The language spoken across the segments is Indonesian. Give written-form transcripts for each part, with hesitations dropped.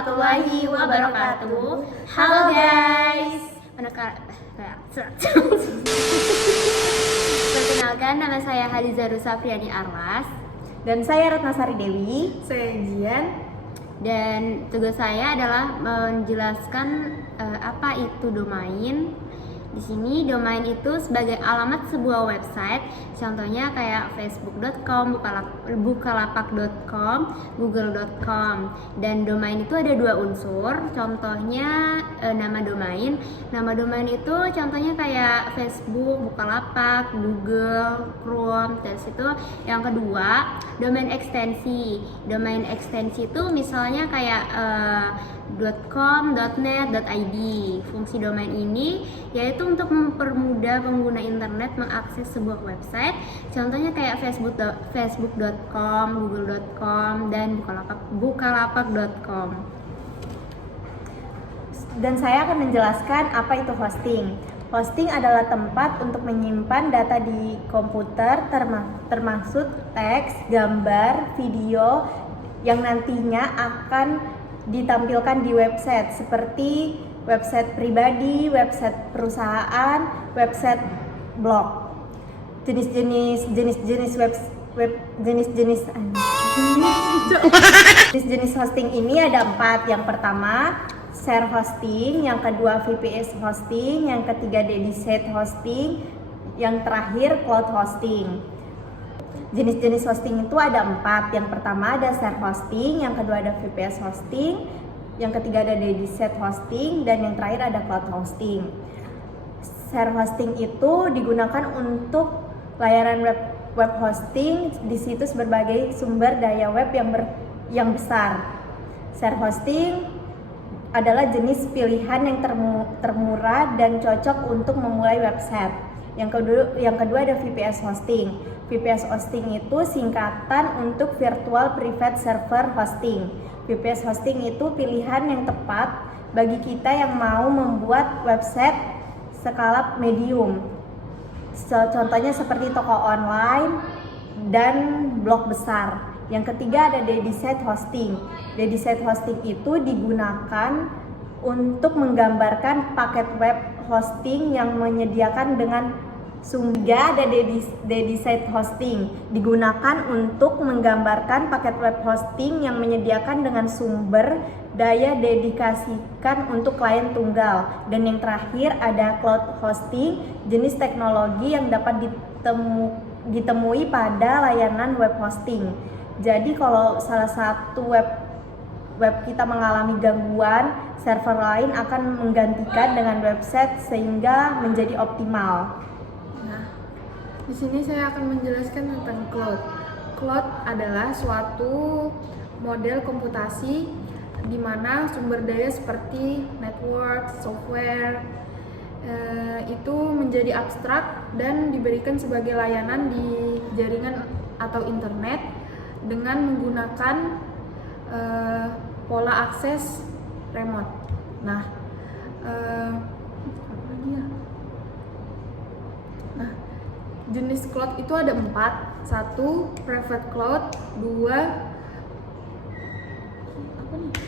warahmatullahi wabarakatuh. Halo guys. Perkenalkan, nama saya Haliza Rusafriani Arlas. Dan saya Ratnasari Dewi. Saya Jian. Dan tugas saya adalah menjelaskan apa itu domain. Di sini domain itu sebagai alamat sebuah website, contohnya kayak facebook.com, bukalapak.com, google.com. Dan domain itu ada dua unsur, contohnya nama domain. Nama domain itu contohnya kayak Facebook, Bukalapak, Google, Chrome. Terus itu yang kedua, domain ekstensi. Domain ekstensi itu misalnya kayak .com, .net, .id. Fungsi domain ini yaitu untuk mempermudah pengguna internet mengakses sebuah website, contohnya kayak facebook.com, google.com, dan bukalapak.com. Dan saya akan menjelaskan apa itu hosting. Hosting adalah tempat untuk menyimpan data di komputer, termasuk teks, gambar, video yang nantinya akan ditampilkan di website seperti website pribadi, website perusahaan, website blog. Jenis hosting ini ada 4. Yang pertama share hosting, yang kedua VPS hosting, yang ketiga dedicated hosting, yang terakhir cloud hosting. Jenis-jenis hosting itu ada 4. Yang pertama ada share hosting, yang kedua ada VPS hosting, yang ketiga ada dedicated hosting, dan yang terakhir ada cloud hosting. Share hosting itu digunakan untuk layanan web hosting di situs berbagai sumber daya web yang besar. Share hosting adalah jenis pilihan yang termurah dan cocok untuk memulai website. Yang kedua ada VPS hosting. VPS hosting itu singkatan untuk Virtual Private Server Hosting. VPS hosting itu pilihan yang tepat bagi kita yang mau membuat website skala medium. Contohnya seperti toko online dan blog besar. Yang ketiga ada dedicated hosting. Dedicated hosting itu digunakan untuk menggambarkan paket web hosting yang menyediakan dengan sumber. Ada dedicated hosting digunakan untuk menggambarkan paket web hosting yang menyediakan dengan sumber daya dedikasikan untuk klien tunggal. Dan yang terakhir ada cloud hosting, jenis teknologi yang dapat ditemui pada layanan web hosting. Jadi kalau salah satu web kita mengalami gangguan, server lain akan menggantikan dengan website sehingga menjadi optimal. Nah, di sini saya akan menjelaskan tentang cloud. Cloud adalah suatu model komputasi di mana sumber daya seperti network, software itu menjadi abstrak dan diberikan sebagai layanan di jaringan atau internet dengan menggunakan pola akses remote. Nah, jenis cloud itu ada 4. 1. Private cloud. 2.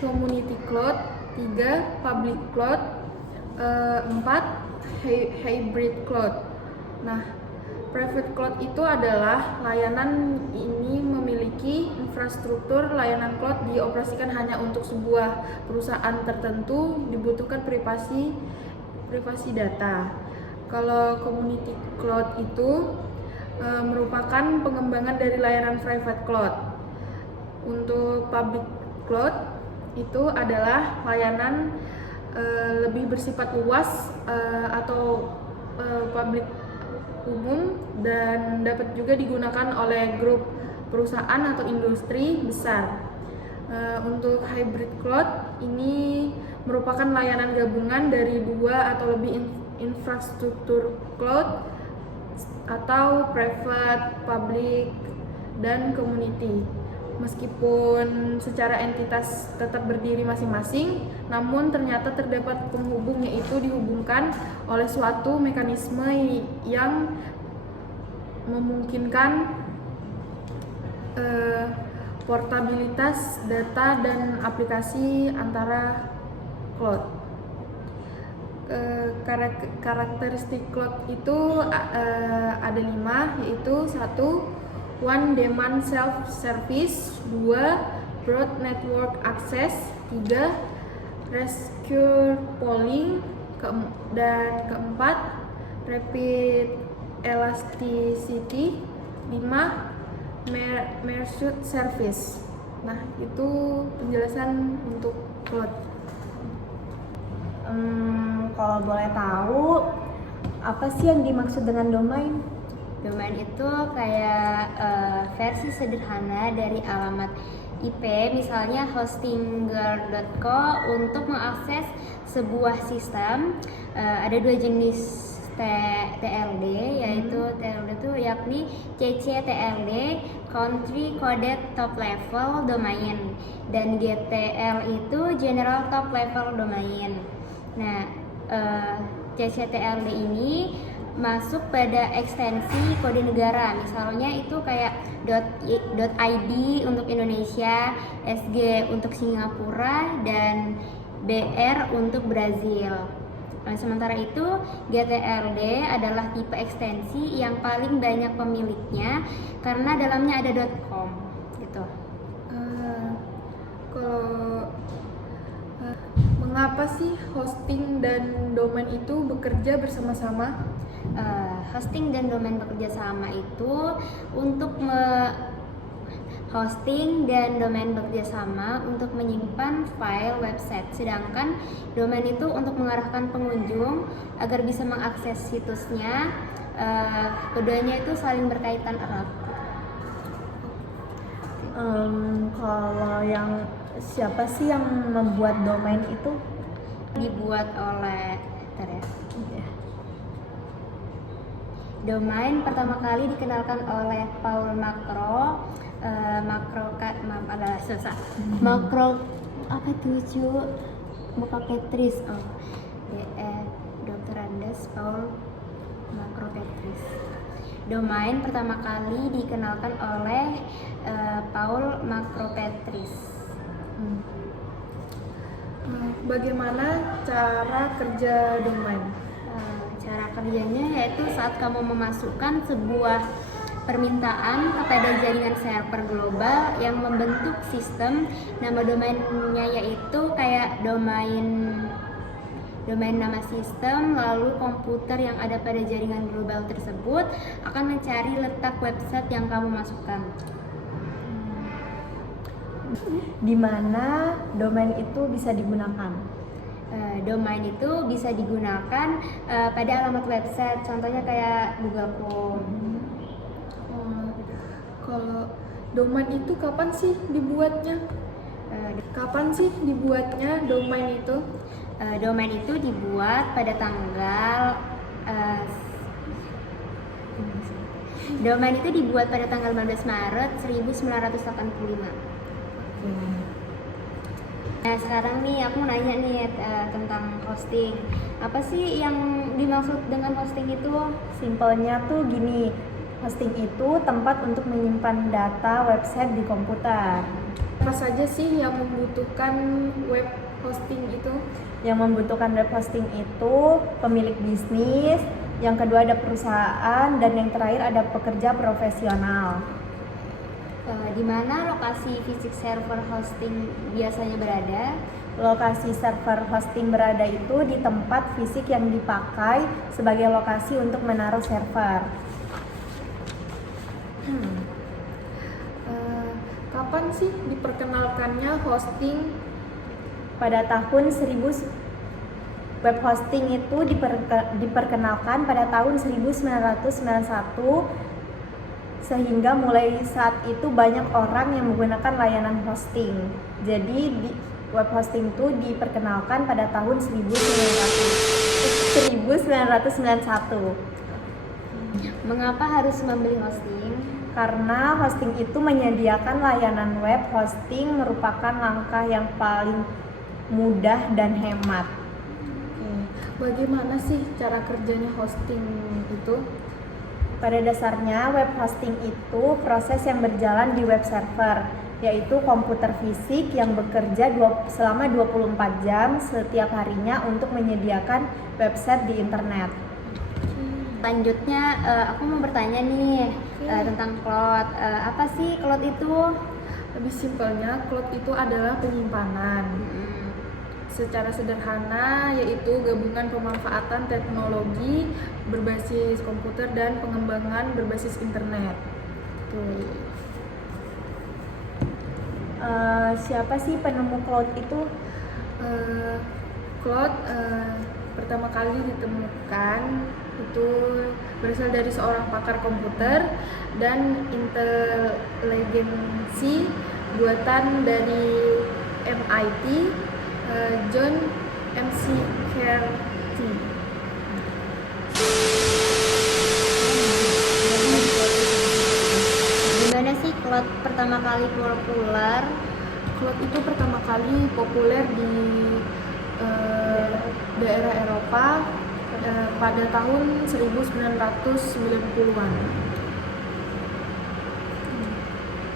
Community cloud. 3. Public cloud. 4. Hybrid cloud. Nah, private cloud itu adalah layanan ini memiliki infrastruktur layanan cloud dioperasikan hanya untuk sebuah perusahaan tertentu, dibutuhkan privasi data. Kalau community cloud itu merupakan pengembangan dari layanan private cloud. Untuk public cloud itu adalah layanan lebih bersifat luas atau publik umum dan dapat juga digunakan oleh grup perusahaan atau industri besar. Untuk hybrid cloud ini merupakan layanan gabungan dari 2 atau lebih infrastruktur cloud atau private, public, dan community. Meskipun secara entitas tetap berdiri masing-masing, namun ternyata terdapat penghubung, yaitu dihubungkan oleh suatu mekanisme yang memungkinkan portabilitas data dan aplikasi antara cloud. Karakteristik cloud itu ada 5, yaitu 1. One demand self-service, 2. Broad network access, 3. Rescue polling, dan 4. Rapid elasticity, 5. Merged service. Nah, itu penjelasan untuk cloud. Kalau boleh tahu, apa sih yang dimaksud dengan domain? Domain itu kayak versi sederhana dari alamat IP, misalnya hostinger.co. Untuk mengakses sebuah sistem ada 2 jenis TLD, yaitu TLD itu yakni CCTLD, Country Coded Top Level Domain, dan GTL itu General Top Level Domain. Nah, CCTLD ini masuk pada ekstensi kode negara, misalnya itu kayak .id untuk Indonesia, SG untuk Singapura, dan BR untuk Brazil. Nah, sementara itu GTLD adalah tipe ekstensi yang paling banyak pemiliknya karena dalamnya ada .com gitu. Mengapa sih hosting dan domain itu bekerja bersama-sama? Hosting dan domain bekerja sama itu untuk hosting dan domain bekerja sama untuk menyimpan file website, sedangkan domain itu untuk mengarahkan pengunjung agar bisa mengakses situsnya. Keduanya itu saling berkaitan erat. Kalau yang siapa sih yang membuat domain itu? Dibuat oleh Domain pertama kali dikenalkan oleh Paul Macro. Macro apa tuh buka Petris, Dr. Andes Paul Macro Petris. Domain pertama kali dikenalkan oleh Paul Macro Petris. Bagaimana cara kerja domain? Cara kerjanya yaitu saat kamu memasukkan sebuah permintaan kepada jaringan server global yang membentuk sistem, nama domainnya yaitu kayak domain nama sistem, lalu komputer yang ada pada jaringan global tersebut akan mencari letak website yang kamu masukkan. Di mana domain itu bisa digunakan? Domain itu bisa digunakan pada alamat website, contohnya kayak Google.com. Kalau domain itu kapan sih dibuatnya? Kapan sih dibuatnya domain itu? Domain itu dibuat pada tanggal Domain itu dibuat pada tanggal 15 Maret 1985. Nah, sekarang nih aku mau nanya nih tentang hosting. Apa sih yang dimaksud dengan hosting itu? Simpelnya tuh gini, hosting itu tempat untuk menyimpan data website di komputer. Apa saja sih yang membutuhkan web hosting itu? Yang membutuhkan web hosting itu pemilik bisnis, yang kedua ada perusahaan, dan yang terakhir ada pekerja profesional. Di mana lokasi fisik server hosting biasanya berada? Lokasi server hosting berada itu di tempat fisik yang dipakai sebagai lokasi untuk menaruh server. Kapan sih diperkenalkannya hosting? Pada tahun 1000 web hosting itu diperkenalkan pada tahun 1991, sehingga mulai saat itu banyak orang yang menggunakan layanan hosting. Jadi web hosting itu diperkenalkan pada tahun 1991. Mengapa harus membeli hosting? Karena hosting itu menyediakan layanan web hosting merupakan langkah yang paling mudah dan hemat. Bagaimana sih cara kerjanya hosting itu? Pada dasarnya web hosting itu proses yang berjalan di web server. yaitu komputer fisik yang bekerja selama 24 jam setiap harinya untuk menyediakan website di internet. Selanjutnya aku mau bertanya nih tentang cloud. Apa sih cloud itu? Lebih simpelnya, cloud itu adalah penyimpanan. Secara sederhana, yaitu gabungan pemanfaatan teknologi berbasis komputer dan pengembangan berbasis internet. Tuh. Siapa sih penemu cloud itu? Cloud pertama kali ditemukan itu berasal dari seorang pakar komputer dan inteligensi buatan dari MIT, John McCarthy. Gimana sih cloud pertama kali populer? Cloud itu pertama kali populer di daerah Eropa pada tahun 1990-an.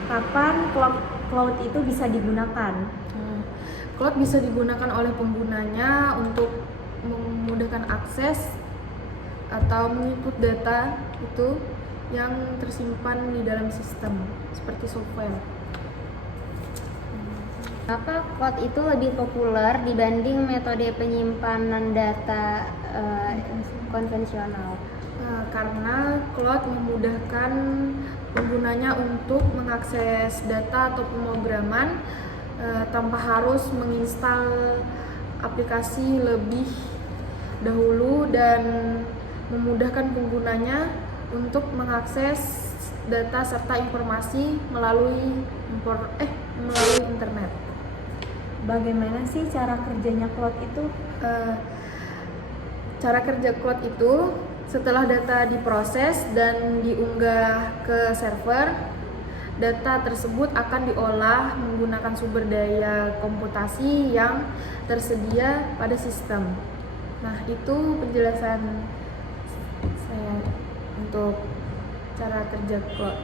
Kapan cloud itu bisa digunakan? Cloud bisa digunakan oleh penggunanya untuk memudahkan akses atau menginput data itu yang tersimpan di dalam sistem seperti software. Kenapa cloud itu lebih populer dibanding metode penyimpanan data konvensional? Karena cloud memudahkan penggunanya untuk mengakses data atau pemrograman tanpa harus menginstal aplikasi lebih dahulu dan memudahkan penggunanya untuk mengakses data serta informasi melalui internet. Bagaimana sih cara kerjanya cloud itu? Cara kerja cloud itu setelah data diproses dan diunggah ke server, data tersebut akan diolah menggunakan sumber daya komputasi yang tersedia pada sistem. Nah, itu penjelasan saya untuk cara kerja cloud.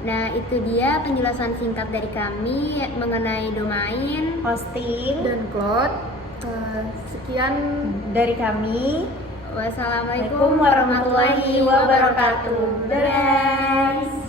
Nah, itu dia penjelasan singkat dari kami mengenai domain, Hosting dan cloud. Sekian dari kami. Wassalamualaikum Assalamualaikum warahmatullahi wabarakatuh. Dadah.